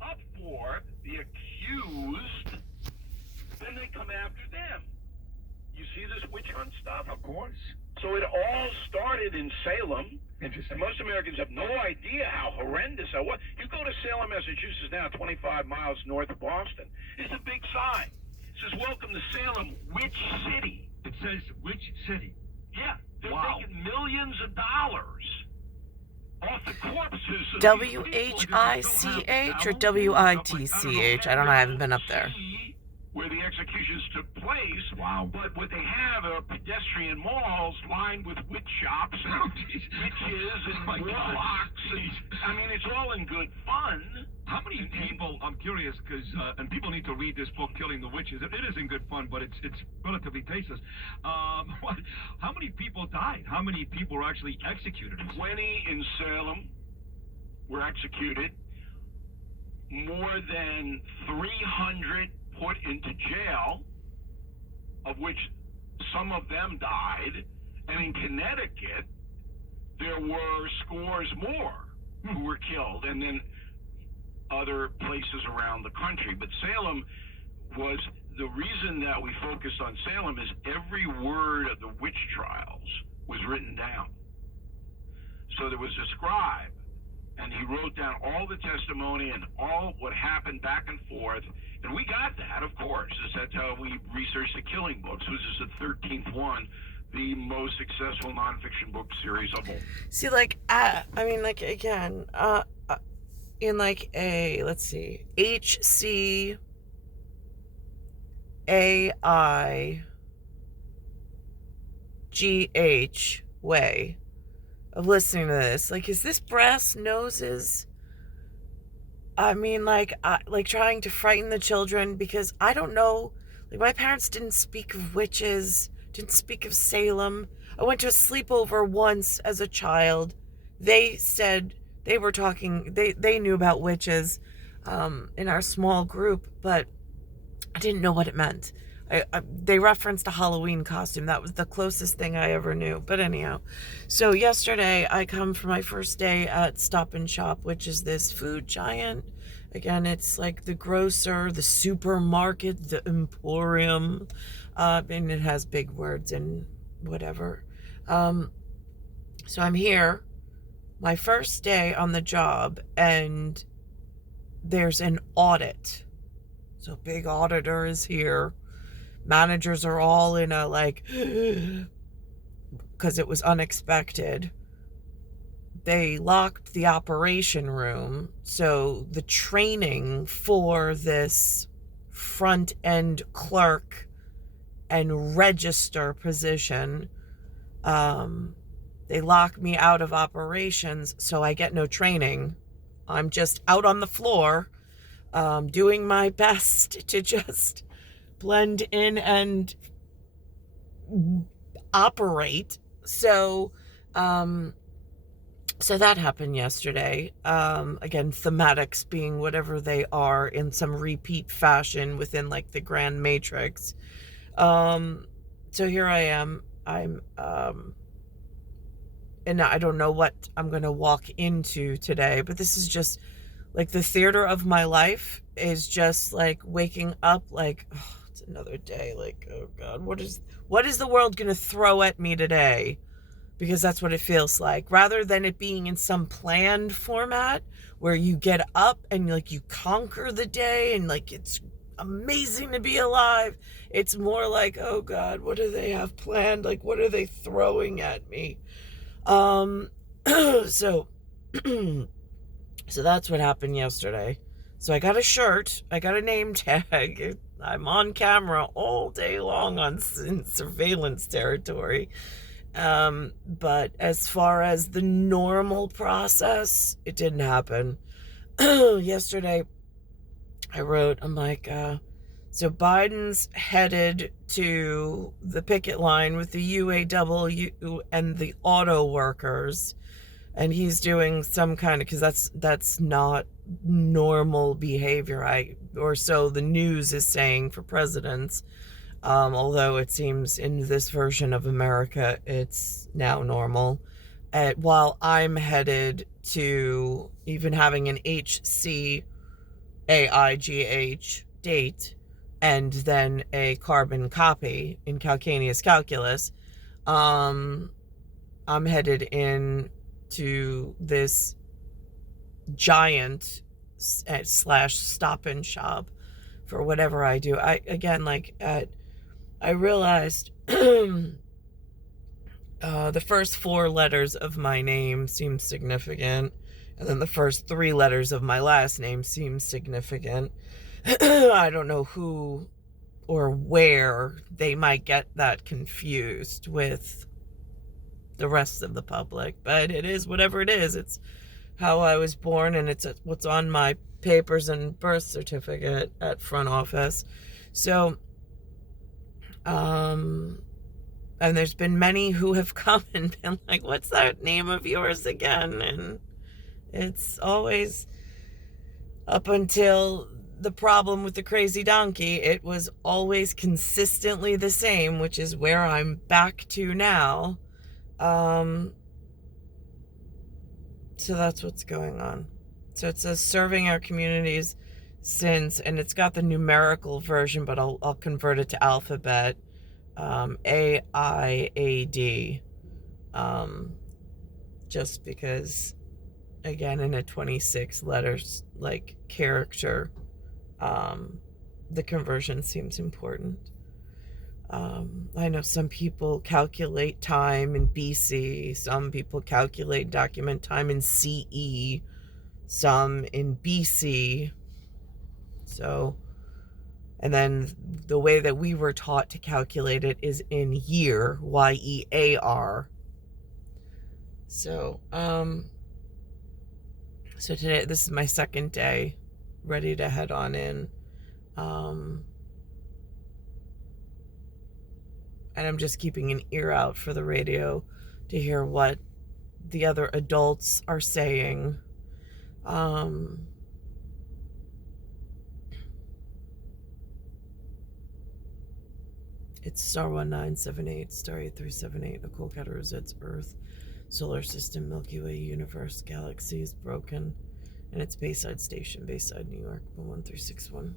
up for the accused, then they come after them. You see this witch hunt stuff? Of course. So it all started in Salem. Interesting. Most Americans have no idea how horrendous that was. You go to Salem, Massachusetts now, 25 miles north of Boston. It's a big sign. It says, "Welcome to Salem, Witch City." It says which city? Yeah, they're Wow. making millions of dollars off the corpses of WHICH or WITCH? I don't know. I haven't been up there. Where the executions took place. Wow. But what they have are pedestrian malls lined with witch shops and witches and warlocks. I mean, it's all in good fun. How many people, I'm curious, because, and people need to read this book, Killing the Witches. It is in good fun, but it's relatively tasteless. How many people died? How many people were actually executed? 20 in Salem were executed. More than 300 put into jail, of which some of them died. And in Connecticut, there were scores more who were killed, and then other places around the country. But Salem was, the reason that we focused on Salem is every word of the witch trials was written down. So there was a scribe, and he wrote down all the testimony and all what happened back and forth. And we got that, of course. That's how we researched the Killing books. This is the 13th one, the most successful nonfiction book series of all. See, like, I mean, like, again, in like a, let's see, HCAIGH way of listening to this, like, is this brass noses? I mean, like trying to frighten the children, because I don't know, like, my parents didn't speak of witches, didn't speak of Salem. I went to a sleepover once as a child. They said they were talking, they knew about witches in our small group, but I didn't know what it meant. They referenced a Halloween costume. That was the closest thing I ever knew. But anyhow, so yesterday I come for my first day at Stop and Shop, which is this food giant. Again, it's like the grocer, the supermarket, the emporium, and it has big words and whatever. So I'm here, my first day on the job, and there's an audit. So big auditor is here. Managers are all in a, like, because it was unexpected. They locked the operation room, so the training for this front end clerk and register position, they lock me out of operations, so I get no training. I'm just out on the floor, doing my best to just blend in and operate. So that happened yesterday. Again, thematics being whatever they are in some repeat fashion within, like, the grand matrix. So here I am. And I don't know what I'm going to walk into today, but this is just like the theater of my life is just like waking up like, oh, it's another day. Like, oh God, what is the world going to throw at me today? Because that's what it feels like, rather than it being in some planned format where you get up and, like, you conquer the day and, like, it's amazing to be alive. It's more like, oh God, what do they have planned? Like, what are they throwing at me? So that's what happened yesterday. So I got a shirt, I got a name tag. I'm on camera all day long in surveillance territory. But as far as the normal process, it didn't happen. Yesterday, I wrote, I'm like, so Biden's headed to the picket line with the UAW and the auto workers, and he's doing some kind of, because that's not normal behavior, or so the news is saying for presidents. Although it seems in this version of America, it's now normal. While I'm headed to even having an HC AIGH date, and then a carbon copy in calcaneus calculus, I'm headed in to this giant slash stop and shop for whatever I do. I realized the first 4 letters of my name seem significant, and then the first 3 letters of my last name seem significant. I don't know who or where they might get that confused with the rest of the public, but it is whatever it is. It's how I was born, and it's what's on my papers and birth certificate at front office. So, and there's been many who have come and been like, what's that name of yours again? And it's always, up until the problem with the crazy donkey, it was always consistently the same, which is where I'm back to now. So that's what's going on. So it says serving our communities since, and it's got the numerical version, but I'll convert it to alphabet. AIAD. Just because, again, in a 26 letters like character, the conversion seems important. I know some people calculate time in BC, some people calculate document time in CE, some in BC. So, and then the way that we were taught to calculate it is in year, YEAR. So, so today, this is my second day, ready to head on in. And I'm just keeping an ear out for the radio to hear what the other adults are saying. It's star 1978, star 8378, Nicole, Cattaruzza, it's Earth, solar system, Milky Way, universe, galaxy is broken, and it's Bayside Station, Bayside, New York, 11361.